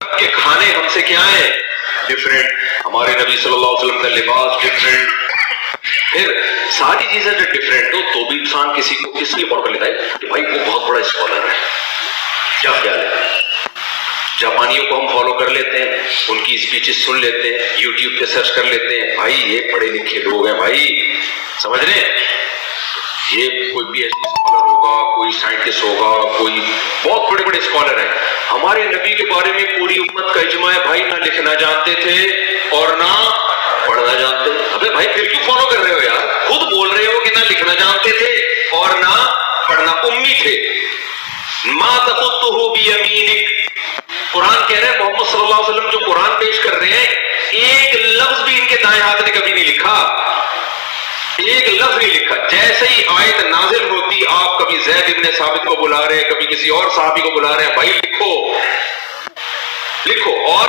کے کھانے ہم سے کیا ہیں؟ ڈفرینٹ. ہمارے نبی صلی اللہ علیہ وسلم کا لباس ڈفرینٹ. پھر ساری چیزیں جو ڈفرینٹ ہو تو بھی انسان کسی کو کس لیے فالو کر لیتا ہے کہ بھائی وہ بہت بڑا اسکالر ہے. کیا خیال ہے؟ جاپانیوں کو ہم فالو کر لیتے ہیں, ان کی اسپیچز سن لیتے ہیں, یوٹیوب پہ سرچ کر لیتے ہیں, بھائی یہ پڑھے لکھے لوگ ہیں بھائی, سمجھ رہے ہیں, یہ کوئی بھی ایسی اسکالر ہوگا, کوئی سائنٹسٹ ہوگا, کوئی بہت بڑے بڑے اسکالر ہیں. ہمارے نبی کے بارے میں پوری امت کا اجماع ہے بھائی, نہ لکھنا جانتے تھے اور نہ پڑھنا جانتے. ابے بھائی پھر کیوں فالو کر رہے ہو یار؟ خود بول رہے ہو کہ نہ لکھنا جانتے تھے اور نہ پڑھنا, امی تھے. ما تخطہ بیمینک, قرآن کہہ رہے ہیں محمد صلی اللہ علیہ وسلم جو قرآن پیش کر رہے ہیں ایک لفظ بھی ان کے دائیں ہاتھ نے کبھی نہیں لکھا, ایک لفظ نہیں لکھا. جیسے ہی آیت نازل ہوتی آپ کبھی زید ابن ثابت کو بلا رہے ہیں, کبھی کسی اور صحابی کو بلا رہے ہیں, بھائی لکھو لکھو. اور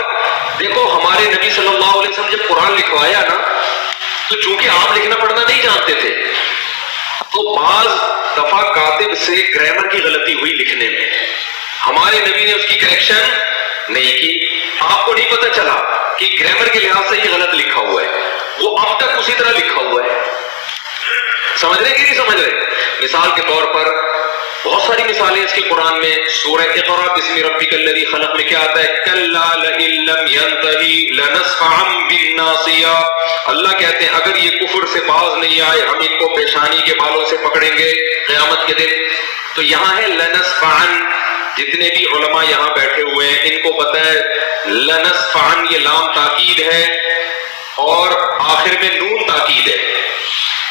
دیکھو ہمارے نبی صلی اللہ علیہ وسلم جب قرآن لکھوایا نا تو چونکہ آپ لکھنا پڑھنا نہیں جانتے تھے تو بعض دفعہ کاتب سے گرامر کی غلطی ہوئی لکھنے میں, ہمارے نبی نے اس کی کریکشن نہیں کی. آپ کو نہیں پتا چلا کہ گرامر کے لحاظ سے یہ غلط لکھا ہوا ہے, وہ اب تک اسی طرح لکھا ہوا ہے. سمجھ رہے کہ نہیں سمجھ رہے؟ مثال کے طور پر بہت ساری مثالیں اس کے قرآن میں. سورہ اقرا بسم ربک الذی خلق میں کیا آتا ہے؟ کلا لئن لم ینتہی لنسفعا بالناصیہ. اللہ کہتے ہیں اگر یہ کفر سے باز نہیں آئے ہم ان کو پیشانی کے بالوں سے پکڑیں گے قیامت کے دن. تو یہاں ہے لنسفعا, جتنے بھی علماء یہاں بیٹھے ہوئے ہیں ان کو پتہ ہے لنسفعا یہ لام تاکید ہے اور آخر میں نون تاکید ہے.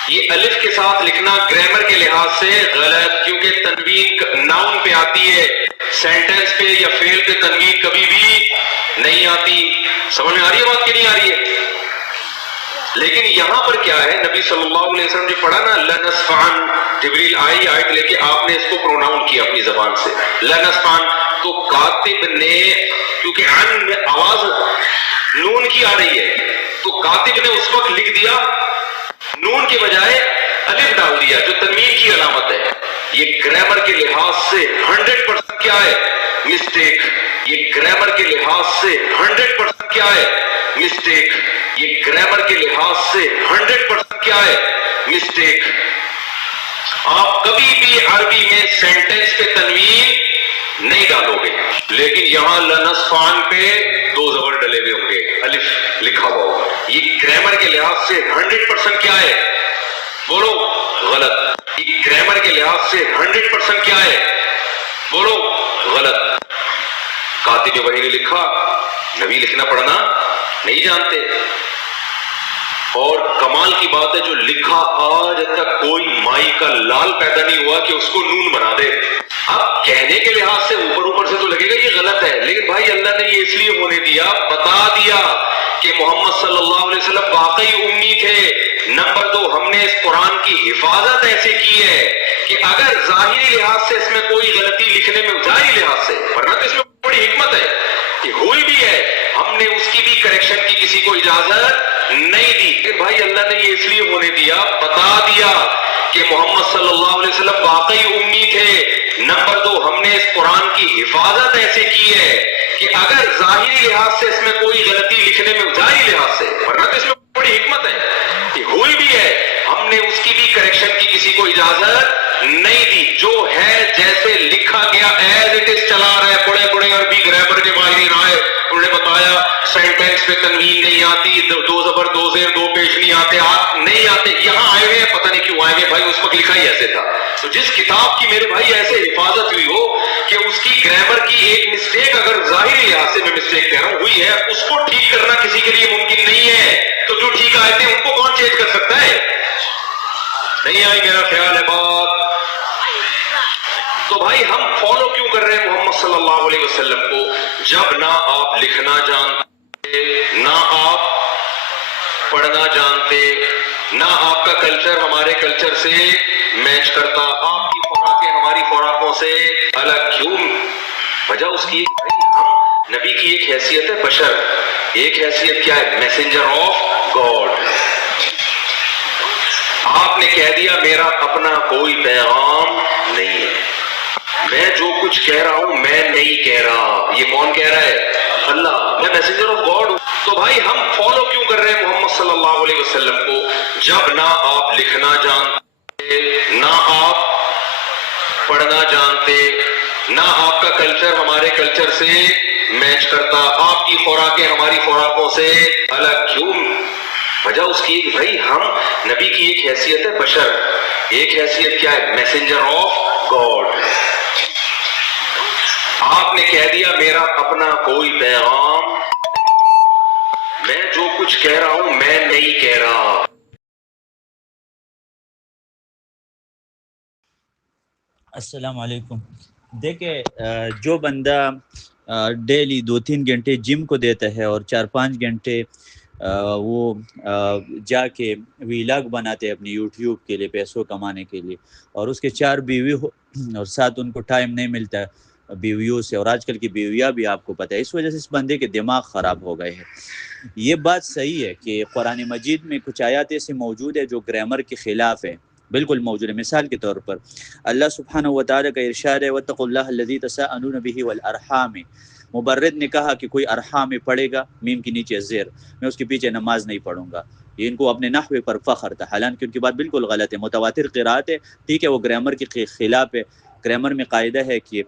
یہ الف کے ساتھ لکھنا گرامر کے لحاظ سے غلط, کیونکہ تنوین ناؤن پہ آتی ہے, سینٹنس پہ یا فعل پہ تنوین کبھی بھی نہیں آتی. سمجھ میں آ رہی ہے بات کہ نہیں آ رہی ہے؟ لیکن یہاں پر کیا ہے, نبی صلی اللہ علیہ وسلم نے پڑھا نا لنسفعن, جبریل آئی آیت لے کے آپ نے اس کو پروناؤن کیا اپنی زبان سے لنسفعن, تو کاتب نے کیونکہ عن میں آواز نون کی آ رہی ہے تو کاتب نے اس وقت لکھ دیا نون کے بجائے الف ڈال دیا جو تنوین کی علامت ہے. یہ گرامر کے لحاظ سے 100% کیا ہے؟ مسٹیک. یہ گرامر کے لحاظ سے 100% کیا ہے؟ مسٹیک. یہ گرامر کے لحاظ سے 100% کیا ہے؟ مسٹیک. آپ کبھی بھی عربی میں سینٹنس پہ تنوین نہیں ڈالو گے, لیکن یہاں لنسفعن پہ دو زبر ڈلے ہوئے ہوں گے, الف لکھا ہوا ہوگا. یہ گرامر کے لحاظ سے 100% کیا ہے؟ بولو غلط. یہ گرامر کے لحاظ سے 100% کیا ہے؟ بولو غلط. کاتب وحی نے لکھا, نبی لکھنا پڑھنا نہیں جانتے. اور کمال کی بات ہے جو لکھا آج تک کوئی مائی کا لال پیدا نہیں ہوا کہ اس کو نون بنا دے. اب کہنے کے لحاظ سے اوپر سے تو لگے گا یہ غلط ہے, لیکن بھائی اللہ نے یہ اس لیے ہونے دیا, بتا دیا کہ محمد صلی اللہ علیہ وسلم واقعی امی تھے. نمبر 2, ہم نے اس قرآن کی حفاظت ایسے کی ہے کہ اگر ظاہری لحاظ سے اس میں کوئی غلطی لکھنے میں, ظاہری لحاظ سے, ورنہ تو اس میں بڑی حکمت ہے کہ ہوئی بھی ہے, ہم نے اس کی بھی کریکشن کی کسی کو اجازت نہیں دی. کہ بھائی اللہ نے یہ اس لیے ہونے دیا, بتا دیا کہ محمد صلی اللہ علیہ وسلم واقعی امی تھے. نمبر 2, ہم نے اس قرآن کی حفاظت ایسے کی ہے کہ اگر ظاہری لحاظ سے اس میں کوئی غلطی لکھنے میں, ظاہری لحاظ سے, ورنہ تو اس میں بڑی حکمت ہے کہ ہوئی بھی ہے, ہم نے اس کی بھی کریکشن کی کسی کو اجازت نہیں دی. جو ہے جیسے لکھا گیا ایز اٹ از چلا رہا ہے. بڑے بڑے عربی گرامر کے ماہرین آئے, انہوں نے بتایا سینٹینس پہ تنوین نہیں آتی, دو زبر دو زیر دو پیش نہیں آتے, نہیں آتے. یہاں آئے ہوئے پتہ نہیں کیوں آئے ہوئے بھائی, اس وقت لکھا ہی ایسے تھا. تو جس کتاب کی میرے بھائی ایسے حفاظت ہوئی ہو کہ اس کی گرامر کی ایک مسٹیک, اگر ظاہری لحاظ سے میں مسٹیک کہہ رہا ہوں ہوئی ہے, اس کو ٹھیک کرنا کسی کے لیے ممکن نہیں ہے, تو جو ٹھیک آئے تھے ان کو کون چینج کر سکتا ہے؟ نہیں آئی میرا خیال ہے بات. تو بھائی ہم فالو کیوں کر رہے ہیں محمد صلی اللہ علیہ وسلم کو؟ جب نہ آپ لکھنا جانتے, نہ آپ پڑھنا جانتے, نہ آپ کا کلچر ہمارے کلچر سے میچ کرتا, آپ کی خوراکیں ہماری خوراکوں سے الگ. کیوں؟ وجہ اس کی ہم نبی کی ایک حیثیت ہے بشر, ایک حیثیت کیا ہے؟ Messenger of God. آپ نے کہہ دیا میرا اپنا کوئی پیغام نہیں ہے, میں جو کچھ کہہ رہا ہوں میں نہیں کہہ رہا. یہ کون کہہ رہا ہے؟ اللہ، میں میسنجر آف گاڈ ہوں. تو بھائی ہم فالو کیوں کر رہے ہیں محمد صلی اللہ علیہ وسلم کو، جب نہ آپ لکھنا جانتے، نہ آپ پڑھنا جانتے، نہ آپ کا کلچر ہمارے کلچر سے میچ کرتا، آپ کی خوراکیں ہماری خوراکوں سے الگ کیوں؟ وجہ اس کی بھائی ہم نبی کی ایک حیثیت ہے بشر، ایک حیثیت کیا ہے؟ Messenger of God. آپ نے کہہ دیا میرا اپنا کوئی پیغام، میں جو کچھ کہہ رہا ہوں میں نہیں کہہ رہا. السلام علیکم. دیکھیں جو بندہ ڈیلی 2-3 گھنٹے جم کو دیتا ہے اور 4-5 گھنٹے وہ جا کے ویلاگ بناتے ہیں اپنی یوٹیوب کے لیے پیسوں کمانے کے لیے، اور اس کے 4 بیوی ہو اور ساتھ ان کو ٹائم نہیں ملتا بیویوں سے، اور آج کل کی بیویاں بھی آپ کو پتہ ہے، اس وجہ سے اس بندے کے دماغ خراب ہو گئے ہیں. یہ بات صحیح ہے کہ قرآن مجید میں کچھ آیات ایسے موجود ہے جو گرامر کے خلاف ہے، بالکل موجود ہے. مثال کے طور پر اللہ سبحانہ و تعالیٰ کا ارشاد ہے وَاتَّقُوا اللَّهَ الَّذِي تَسَاءَلُونَ بِهِ وَالْأَرْحَامِ. مبرد نے کہا کہ کوئی ارحام میں پڑھے گا، میم کے نیچے زیر، میں اس کے پیچھے نماز نہیں پڑھوں گا. یہ ان کو اپنے نحوے پر فخر تھا، حالانکہ ان کی بات بالکل غلط ہے. متواتر قرات ہے، ٹھیک ہے، وہ گرامر کے خلاف ہے. گرامر میں قاعدہ ہے کہ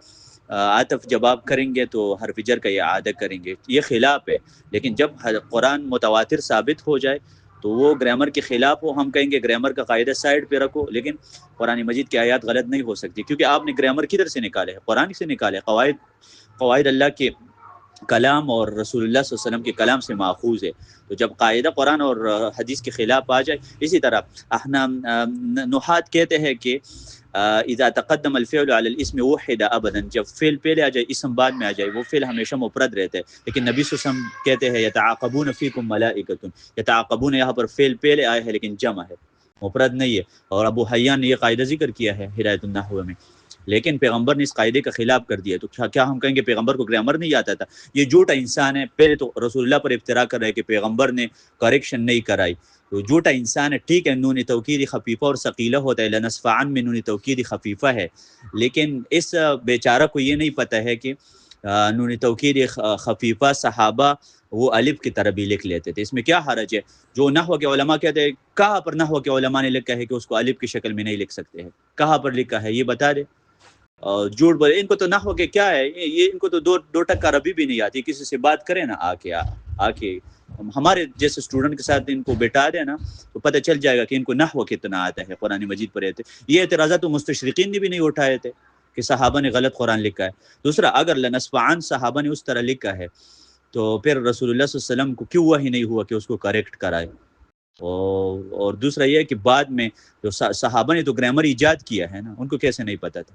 عاطف جب آپ کریں گے تو حرف جر کا اعادہ کریں گے، یہ خلاف ہے. لیکن جب قرآن متواتر ثابت ہو جائے تو وہ گرامر کے خلاف ہو، ہم کہیں گے گرامر کا قاعدہ سائڈ پہ رکھو، لیکن قرآن مجید کی آیات غلط نہیں ہو سکتی، کیونکہ آپ نے گرامر کدھر سے نکالے؟ قرآن سے نکالے. قواعد اللہ کے کلام اور رسول اللہ صلی اللہ علیہ وسلم کے کلام سے ماخوذ ہے. تو جب قاعدہ قرآن اور حدیث کے خلاف آ جائے، اسی طرح نحات کہتے ہیں کہ اذا تقدم الفعل على الاسم وحد ابدا، جب فعل پہلے آ جائے اسم بعد میں آ جائے، وہ فعل ہمیشہ مفرد رہتا ہے. لیکن نبی صلی اللہ علیہ وسلم کہتے ہیں یتعاقبون فیکم ملائکۃ، یتعاقبون یہاں پر فعل پہلے آیا ہے لیکن جمع ہے، مفرد نہیں ہے. اور ابو حیان نے یہ قاعدہ ذکر کیا ہے ہدایت النحو میں، لیکن پیغمبر نے اس قاعدے کا خلاف کر دیا. تو کیا ہم کہیں گے پیغمبر کو گرامر نہیں آتا تھا؟ یہ جھوٹا انسان ہے. پہلے تو رسول اللہ پر افترا کر رہے کہ پیغمبر نے کریکشن نہیں کرائی، تو جھوٹا انسان ہے. ٹھیک ہے، نون توکید خفیفہ اور ثقیلہ ہوتا ہے، لنصفعن میں نون توکید خفیفہ ہے، لیکن اس بیچارہ کو یہ نہیں پتہ ہے کہ نون توکید خفیفہ صحابہ وہ الف کی طرح بھی لکھ لیتے تھے. اس میں کیا حرج ہے؟ جو نحو کے علماء کہتے ہیں، کہاں پر نحو کے علماء نے لکھا ہے کہ اس کو الف کی شکل میں نہیں لکھ سکتے ہیں؟ کہاں پر لکھا ہے یہ بتا دے. جھوٹ بولے، ان کو تو نحو کے کیا ہے، یہ ان کو تو دو ٹکا عربی بھی نہیں آتی. کسی سے بات کرے نا آ کے ہمارے جیسے اسٹوڈنٹ کے ساتھ ان کو بیٹھا دے نا تو پتہ چل جائے گا کہ ان کو نحو کتنا آتا ہے قرآن مجید پر رہتے. یہ اعتراضات تو مستشرقین نے بھی نہیں اٹھائے تھے کہ صحابہ نے غلط قرآن لکھا ہے. دوسرا، اگر لنصفعن صحابہ نے اس طرح لکھا ہے تو پھر رسول اللہ صلی اللہ علیہ وسلم کو کیوں وحی نہیں ہوا کہ اس کو کریکٹ کرائے؟ اور دوسرا یہ ہے کہ بعد میں جو صحابہ نے تو گرامر ایجاد کیا ہے نا، ان کو کیسے نہیں پتہ تھا؟